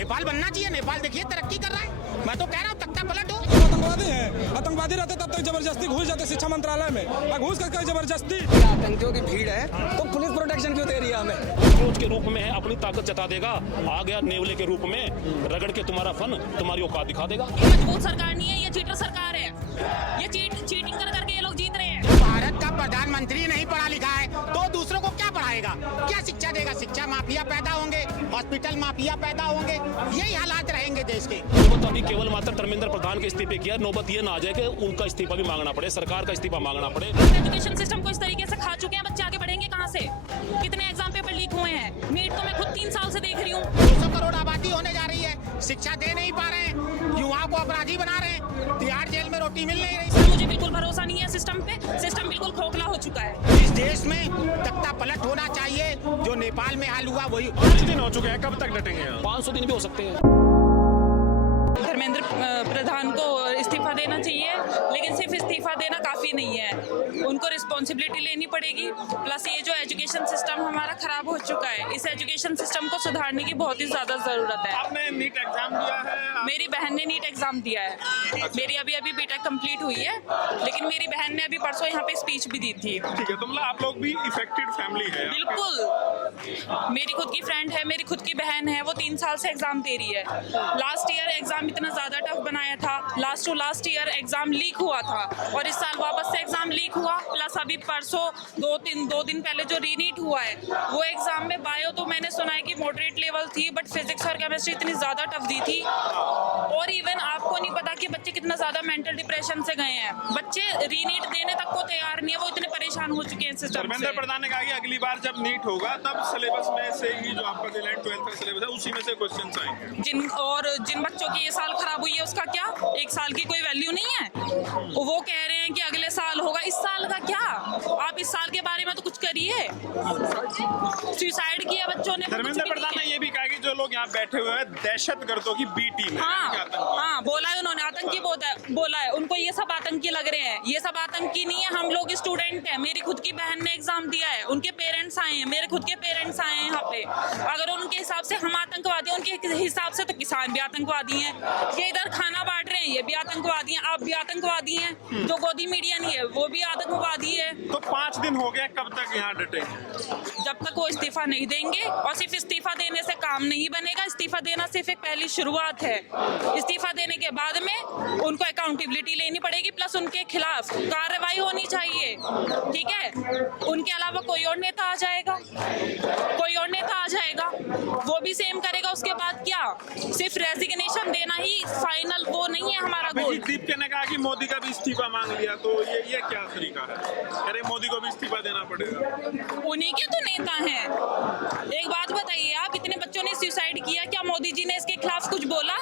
नेपाल बनना चाहिए। नेपाल देखिए तरक्की कर रहा है। मैं तो कह रहा हूँ तख्ता पलट हो। आतंकवादी हैं, आतंकवादी रहते तब तक जबरदस्ती घुस जाते शिक्षा मंत्रालय में, और घुस करके जबरदस्ती। आतंकियों की भीड़ है तो पुलिस प्रोटेक्शन क्यों दे रही है हमें? कोच के रूप में है, अपनी ताकत जता देगा। आ गया नेवले के रूप में, रगड़ के तुम्हारा फन, तुम्हारी औकात दिखा देगा। मजबूत सरकार नहीं है, ये चीटर सरकार है। ये चीटिंग कर करके ये लोग जीत रहे हैं। भारत का प्रधानमंत्री नहीं पढ़ा लिखा है तो दूसरों को क्या पढ़ाएगा, क्या शिक्षा देगा? शिक्षा माफिया पैदा होंगे, हॉस्पिटल माफिया पैदा होंगे, यही हालात रहेंगे देश के। नौबत अभी केवल मात्र धर्मेंद्र प्रधान के इस्तीफे किया, नौबत ये ना आ जाए कि उनका इस्तीफा भी मांगना पड़े, सरकार का इस्तीफा मांगना पड़े। एजुकेशन सिस्टम को इस तरीके से खा चुके हैं, बच्चे आगे बढ़ेंगे कहाँ से? कितने एग्जाम पेपर लीक हुए हैं? नीट तो मैं खुद 3 साल से देख रही हूँ। 200 करोड़ आबादी होने जा रही है, शिक्षा दे नहीं पा रहे हैं, युवाओं को अपराधी बना रहे हैं, तिहाड़ जेल में रोटी मिल नहीं रही। सर मुझे बिल्कुल भरोसा नहीं है सिस्टम पे। सिस्टम बिल्कुल खोखला हो चुका है। इस देश में तख्ता पलट होना चाहिए। जो नेपाल में हाल हुआ वही। 5 दिन हो चुके हैं, कब तक डटेंगे? 500 दिन भी हो सकते हैं। धर्मेंद्र प्रधान को इस्तीफा देना चाहिए, लेकिन सिर्फ इस्तीफा देना काफ़ी नहीं है, उनको रिस्पॉन्सिबिलिटी लेनी पड़ेगी। प्लस ये जो एजुकेशन सिस्टम हमारा ख़राब हो चुका है, इस एजुकेशन सिस्टम को सुधारने की बहुत ही ज़्यादा ज़रूरत है। आपने नीट एग्जाम दिया है? मेरी बहन ने नीट एग्ज़ाम दिया है। मेरी अभी बीटेक कंप्लीट हुई है, लेकिन मेरी बहन ने अभी परसों यहाँ पे स्पीच भी दी थी। ठीक है, तो मतलब आप लोग भी इफेक्टेड फैमिली है? बिल्कुल, मेरी खुद की फ्रेंड है, मेरी खुद की बहन है, वो 3 साल से एग्जाम दे रही है। लास्ट ईयर एग्जाम इतना ज़्यादा टफ बनाया था, last to last year exam leak हुआ था, और इस साल वापस से एग्जाम लीक हुआ। प्लस अभी परसों 2 दिन पहले जो रीनीट हुआ है, वो एग्जाम में बायो तो मैंने सुना है कि मॉडरेट लेवल थी, बट फिजिक्स और केमिस्ट्री इतनी ज़्यादा टफ दी थी। और इवन आपको नहीं पता कि बच्चे कितना ज़्यादा मेंटल डिप्रेशन से गए हैं। बच्चे रीनीट देने तक को तैयार नहीं है, वो इतने परेशान हो चुके हैं सिस्टम से। धर्मेंद्र प्रधान ने कहा कि अगली बार जब नीट होगा तब सिलेबस में से ही जो आपका 11th-12th का सिलेबस है उसी में से क्वेश्चंस आएंगे। जिन बच्चों की ये साल खराब हुई है उसका क्या? 1 साल की कोई वैल्यू नहीं है। वो कह रहे हैं कि अगले साल होगा, इस साल का क्या? आप इस साल के बारे में तो कुछ करिए। सुसाइड किया बच्चों ने। धर्मेंद्र प्रधान ने ये भी कहा कि जो लोग यहाँ बैठे हुए हैं दहशतगर्दों की बी टीम है। हाँ, बोला है उन्होंने, आतंकी बोला है। उनको ये सब आतंकी लग रहे हैं। ये सब आतंकी नहीं है, हम लोग स्टूडेंट हैं। मेरी खुद की बहन ने एग्जाम दिया है, उनके पेरेंट्स आए हैं, मेरे खुद के पेरेंट्स आए हैं यहाँ पे। अगर उनके हिसाब से हम आतंकवादी हैं, उनके हिसाब से तो किसान भी आतंकवादी हैं। ये इधर खाना बांट रहे हैं, ये भी आतंकवादी हैं। आप भी आतंकवादी हैं। जो गोदी मीडिया नहीं है वो भी आतंकवादी है। तो 5 दिन हो गया, कब तक यहाँ डटेंगे? जब तक वो इस्तीफा नहीं देंगे, और सिर्फ इस्तीफा देने से काम नहीं बनेगा। इस्तीफा देना सिर्फ एक पहली शुरुआत है। इस्तीफा देने के बाद में उनको अकाउंटेबिलिटी लेनी पड़ेगी, प्लस उनके खिलाफ कार्रवाई होनी चाहिए। ठीक है, उनके अलावा कोई और नेता आ जाएगा, वो भी सेम करेगा। उसके बाद क्या? सिर्फ रेजिग्नेशन देना ही फाइनल वो नहीं है हमारा गोल। दीप ने कहा कि मोदी का भी इस्तीफा मांग लिया, तो ये क्या तरीका है? अरे मोदी को भी इस्तीफा देना पड़ेगा। उन्हीं के तो नेता हैं। एक बात बताइए, आप इतने बच्चों ने सुसाइड किया, क्या मोदी जी ने इसके खिलाफ कुछ बोला?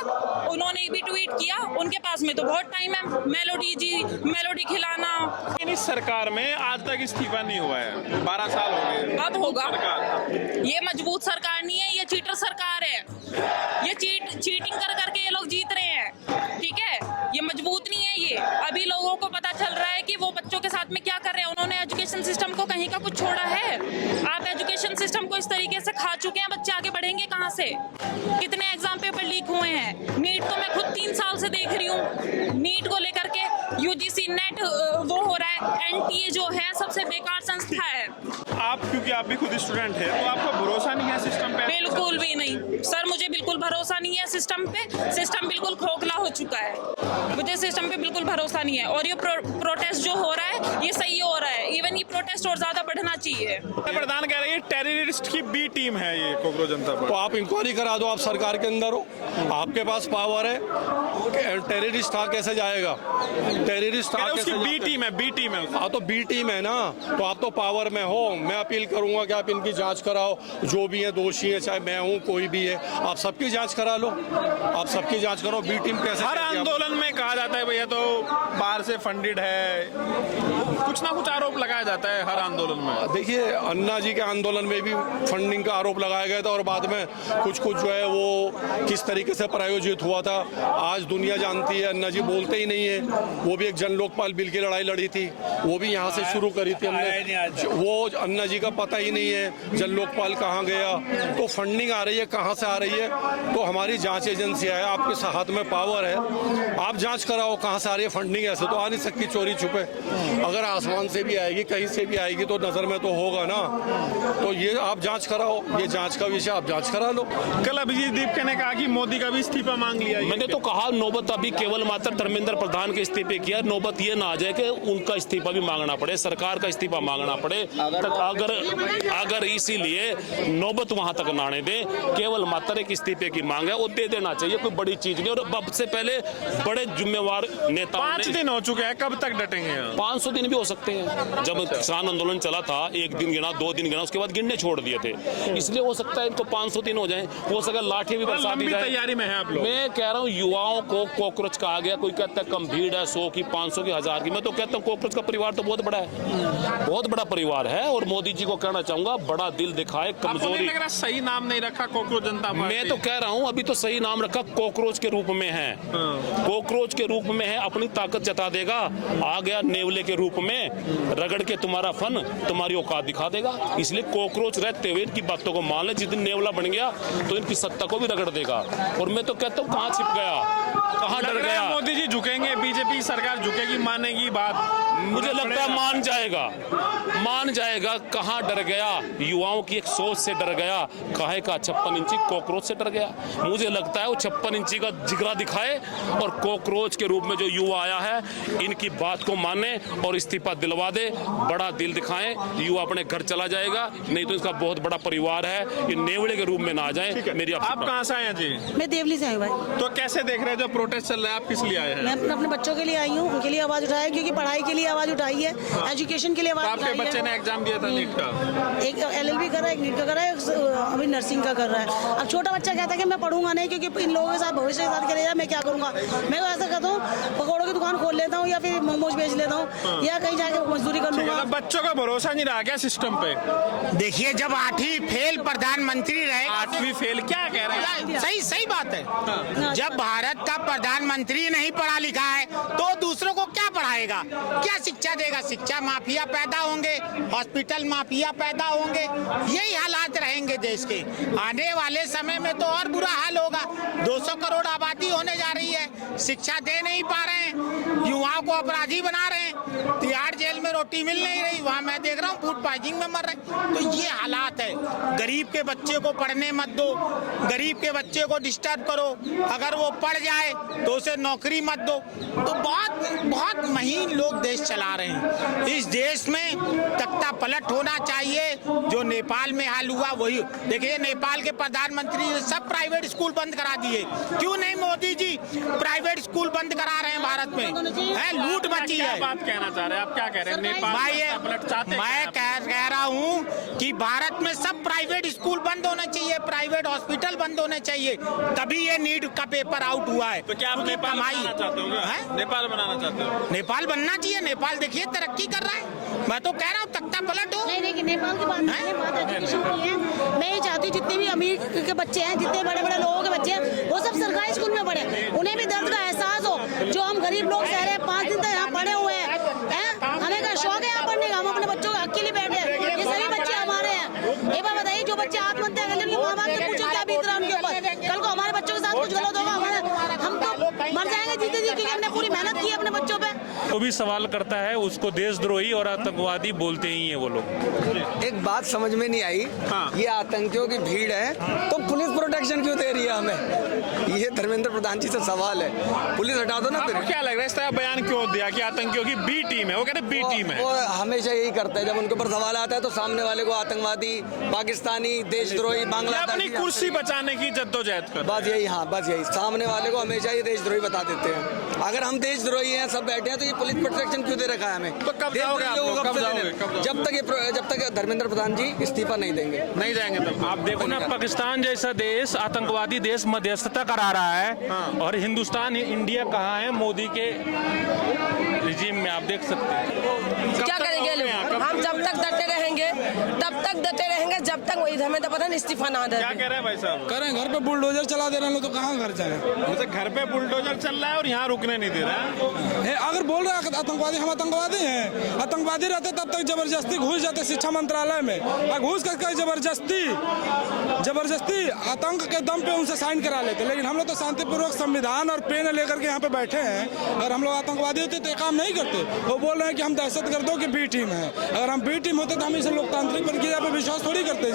उन्होंने भी ट्वीट किया। उनके पास में तो बहुत टाइम है मेलोडी खिलाना। इस सरकार में आज तक इस्तीफा नहीं हुआ है, 12 साल हो गए। अब होगा। ये मजबूत सरकार नहीं है, ये चीटर सरकार है। ये चीटिंग कर करके ये लोग जीत रहे हैं। ठीक है, ये मजबूत नहीं है। ये अभी लोगों को पता चल रहा है कि वो बच्चों के साथ में क्या कर रहे हैं। उन्होंने एजुकेशन सिस्टम को कहीं का कुछ छोड़ा है? आप एजुकेशन सिस्टम को इस तरीके से खा चुके हैं, बच्चे आगे बढ़ेंगे कहाँ से? कितने एग्जाम पेपर लीक हुए हैं? नीट तो मैं खुद 3 साल से देख रही हूँ। नीट को लेकर के यूजीसी नेट वो हो रहा है, एनटीए जो है सबसे बेकार संस्था है। क्योंकि आप भी खुद स्टूडेंट है, तो आपको भरोसा नहीं है सिस्टम पे? बिल्कुल भी नहीं सर, मुझे बिल्कुल भरोसा नहीं है सिस्टम पे। सिस्टम बिल्कुल खोखला हो चुका है। मुझे सिस्टम पे बिल्कुल भरोसा नहीं है। और ये प्रोटेस्ट जो हो रहा है, ये सही हो रहा है। इवन ये प्रोटेस्ट और ज्यादा बढ़ना चाहिए। प्रधान कह रहे हैं टेररिस्ट की बी टीम है ये कोकरोच जनता पार्टी। तो आप इंक्वायरी करा दो, आप सरकार के अंदर हो, आपके पास पावर है। टेररिस्ट था कैसे जाएगा? टेररिस्ट था कैसे? बी टीम है। हाँ, तो बी टीम है ना, तो आप तो पावर में हो। मैं अपील करूंगा कि आप इनकी जांच कराओ, जो भी है दोषी है, चाहे मैं हूँ कोई भी है, आप सबकी जांच करा लो। आप सबकी जांच करो। बी टीम कैसे? हर आंदोलन में कहा जाता है भैया तो बाहर से फंडेड है, कुछ ना कुछ आरोप लगाया जाता है हर आंदोलन में। देखिए, अन्ना जी के आंदोलन में भी फंडिंग पे आरोप लगाया गया था और बाद में कुछ कुछ जो है वो किस तरीके से प्रायोजित हुआ था। आज दुनिया जानती है, अन्ना जी बोलते ही नहीं है। वो भी एक जन लोकपाल बिल की लड़ाई लड़ी थी, वो भी यहाँ से शुरू करी थी हमने। वो अन्ना जी का पता ही नहीं है जन लोकपाल कहाँ गया। तो फंडिंग आ रही है, कहाँ से आ रही है? तो हमारी जांच एजेंसियाँ है, आपके हाथ में पावर है, आप जांच कराओ कहाँ से आ रही है फंडिंग। ऐसे तो आ नहीं सकती चोरी छुपे। अगर आसमान से भी आएगी, कहीं से भी आएगी तो नजर में तो होगा ना। तो ये आप जांच कराओ, ये जांच का विषय आप जांच करा लो। कल अभिजीत दीपके ने कहा कि मोदी का भी इस्तीफा मांग लिया। मैंने तो कहा नौबत अभी केवल मात्र धर्मेंद्र प्रधान के इस्तीफे की है। नौबत ये ना आ जाए कि उनका इस्तीफा भी मांगना पड़े, सरकार का इस्तीफा मांगना पड़े। अगर इसीलिए नौबत वहां तक ना आने दें, केवल मात्र एक इस्तीफे की मांग है, वो दे देना चाहिए, कोई बड़ी चीज नहीं। और सबसे पहले बड़े जिम्मेवार नेता 5 दिन हो चुके हैं, कब तक डटेंगे? 500 दिन भी हो सकते हैं। जब किसान आंदोलन चला था 1 दिन गिना, 2 दिन गिना, उसके बाद गिनने छोड़ दिए थे। इसलिए हो सकता है इनको 500 दिन हो जाए, हो सके लाठी भी बरसा दी जाए। तैयारी में है आप लोग? मैं कह रहा हूँ युवाओं को कॉकरोच कहा गया। कोई कहता है कम भीड़ है, 100 की, 500 की, 1000 की। मैं तो कहता हूँ कॉकरोच का परिवार तो बहुत बड़ा है, बहुत बड़ा परिवार है। और मोदी जी को कहना चाहूंगा बड़ा दिल दिखाए, आपको नहीं कमजोरी। लग रहा सही नाम नहीं रखा कॉकरोच जनता पार्टी? मैं तो कह रहा हूँ अभी तो सही नाम रखा, कॉकरोच के रूप में है। कॉकरोच के रूप में है, अपनी ताकत जता देगा। आ गया नेवले के रूप में, रगड़ के तुम्हारा फन, तुम्हारी औकात दिखा देगा। इसलिए कॉकरोच रहते हुए इनकी बातों को मान ले। जिस दिन नेवला बन गया तो इनकी सत्ता को भी रगड़ देगा। और मैं तो कहता हूँ कहाँ छिप गया, कहाँ डर गया? मोदी जी झुकेंगे, बीजेपी सरकार झुकेगी, मानेगी बात? मुझे लगता है मान जाएगा, मान जाएगा। कहाँ डर गया? युवाओं की एक सोच से डर गया। काहे का 56 इंची कॉकरोच से डर गया। मुझे लगता है वो 56 इंची का जिगरा दिखाए और कॉकरोच के रूप में जो युवा आया है इनकी बात को माने और इस्तीफा दिलवा दे। बड़ा दिल दिखाएं, युवा अपने घर चला जाएगा। नहीं तो इसका बहुत बड़ा परिवार है, ये नेवले के रूप में ना आ जाए। मेरी आप कहाँ से आए हैं जी? मैं देवली से आई हूँ भाई। तो कैसे देख रहे हैं जो प्रोटेस्ट चल रहा है? आप किस लिए आए हैं? मैं अपने बच्चों के लिए आई हूँ, उनके लिए आवाज उठाई, क्योंकि पढ़ाई के लिए आवाज उठाई है, एजुकेशन के लिए आवाज आपके उठाई बच्चे है। ने एग्जाम दिया था नीट का? एक LLB कर रहा है, एक नीट का कर रहा है, अभी नर्सिंग का कर रहा है। अब छोटा बच्चा कहता है कि मैं पढ़ूंगा नहीं, क्योंकि इन लोगों के साथ भविष्य के साथ करेगा, मैं क्या करूंगा? मैं तो ऐसा करता हूँ, पकौड़ों की दुकान खोल लेता हूँ या फिर मोमोज बेच लेता हूँ या कहीं जाके मजदूरी कर लूंगा। मतलब बच्चों का भरोसा नहीं रहा क्या सिस्टम पे? देखिए, जब 8वीं फेल प्रधानमंत्री रहे, 8वीं फेल क्या कह रहे हैं? सही बात है। जब भारत का प्रधानमंत्री नहीं पढ़ा लिखा है तो दूसरों को क्या पढ़ाएगा, क्या शिक्षा देगा? शिक्षा माफिया पैदा होंगे, हॉस्पिटल माफिया पैदा होंगे, यही हालात रहेंगे देश के। आने वाले समय में तो और बुरा हाल होगा। 200 करोड़ आबादी होने जा रही है, शिक्षा दे नहीं पा रहे हैं, युवाओं को अपराधी बना रहे हैं, तिहाड़ जेल में रोटी मिल नहीं रही, वहाँ मैं देख रहा हूँ फूड पॉइजनिंग में मर रहे हैं। तो ये हालात है। गरीब के बच्चे को पढ़ने मत दो, गरीब के बच्चे को डिस्टर्ब करो, अगर वो पढ़ जाए तो उसे नौकरी मत दो। तो बहुत महीन लोग देश चला रहे हैं। इस देश में तख्ता पलट होना चाहिए। जो नेपाल में हाल हुआ वही देखिए, नेपाल के प्रधानमंत्री ने सब प्राइवेट स्कूल बंद करा दिए। क्यों नहीं मोदी जी प्राइवेट स्कूल बंद करा रहे हैं भारत में? है लूट मची है। क्या बात कहना चाह रहे हैं आप? क्या कह रहे हैं? नेपाल मैं कह रहा हूँ कि भारत में सब प्राइवेट स्कूल बंद होने चाहिए, प्राइवेट हॉस्पिटल बंद होने चाहिए, तभी ये नीट का पेपर आउट हुआ है। तो क्या आप नेपाल बनाना चाहते हो? नेपाल बनाना चाहते हो? नेपाल बनना चाहिए। नेपाल देखिए तरक्की कर रहा है। मैं तो कह रहा हूँ तख्ता पलट हो। नहीं देखिए, नेपाल की बात नहीं है, बात एजुकेशन की है। मैं ये चाहती हूँ जितने भी अमीर के बच्चे हैं, जितने बड़े बड़े लोगों के बच्चे हैं, वो सब सरकारी स्कूल में पढ़े, उन्हें भी दर्द का एहसास हो। जो हम गरीब लोग सह रहे हैं, 5 दिन तक यहाँ पढ़े हुए हैं, हमें का शौक है यहाँ पढ़ने का, हम अपने बच्चों के हक के लिए बैठे हैं। ये सभी बच्चे हमारे हैं। एक बात बताइए, जो बच्चे आत्महत्या कर लेंगे, माँ बाप से पूछो क्या बीत रहा है उनके ऊपर। कल को हमारे बच्चों के साथ कुछ गलत होगा, हम तो मर जाएंगे जीते जी, क्योंकि हमने पूरी मेहनत की अपने बच्चों पे। जो भी सवाल करता है उसको देशद्रोही और आतंकवादी बोलते ही हैं वो लोग। एक बात समझ में नहीं आई, ये आतंकियों की भीड़ है तो पुलिस प्रोटेक्शन क्यों दे रही है हमें? ये धर्मेंद्र प्रधान जी से सवाल है, पुलिस हटा दो ना। आपको क्या लग रहा है इस तरह बयान क्यों दिया कि आतंकियों की बी टीम है? वो कहते हैं बी टीम है। वो हमेशा यही करते हैं, जब उनके ऊपर सवाल आता है तो सामने वाले को आतंकवादी, पाकिस्तानी, देशद्रोही, बांग्लादेशी, अपनी कुर्सी बचाने की जद्दोजहद कर। बस यही, हाँ बस यही, सामने वाले को हमेशा ये देशद्रोही बता देते हैं। अगर हम देशद्रोही हैं, सब बैठे हैं, तो ये पुलिस प्रोटेक्शन क्यों दे रखा है हमें? तो कब जाओगे आप लोग? कब जाओगे? जब तक धर्मेंद्र प्रधान जी इस्तीफा नहीं देंगे, नहीं जाएंगे तब। आप देखो ना, पाकिस्तान जैसा देश, आतंकवादी देश मध्यस्थता करा रहा है, और हिंदुस्तान इंडिया कहाँ है मोदी के रिजीम में? आप देख सकते हैं। क्या करेंगे लोग? हम जब तक डटे रहेंगे तब तक डटे रहेंगे, जब आतंकवादी हमें तो पता नहीं इस्तीफा ना दे क्या कह रहे हैं भाई साहब? कह रहे हैं घर पे बुलडोजर चला दे रहे हैं तो कहाँ घर जाए। जैसे घर पे बुलडोजर चल रहा है और यहाँ रुकने नहीं दे रहा है। अगर बोल रहे हैं आतंकवादी, हम आतंकवादी हैं। आतंकवादी रहते तब तक जबरदस्ती घुस जाते शिक्षा मंत्रालय में, और घुस करके जबरदस्ती आतंक के दम पे उनसे साइन करा लेते। लेकिन हम लोग तो शांतिपूर्वक संविधान और पेन लेकर के यहाँ पे बैठे हैं। अगर हम लोग आतंकवादी होते तो ये काम नहीं करते। वो बोल रहे हैं कि हम दहशतगर्दों की बी टीम है। अगर हम बी टीम होते तो हम इस लोकतांत्रिक प्रक्रिया पे विश्वास थोड़ी करते